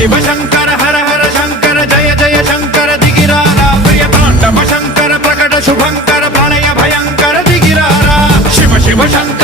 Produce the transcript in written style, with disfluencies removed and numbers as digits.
शिव शंकर हर हर शंकर जय जय शंकर दिगिरारा प्रिय तांडव शंकर प्रकट शुभंकर प्रणय भयंकर दिगिरारा शिव शिव शंकर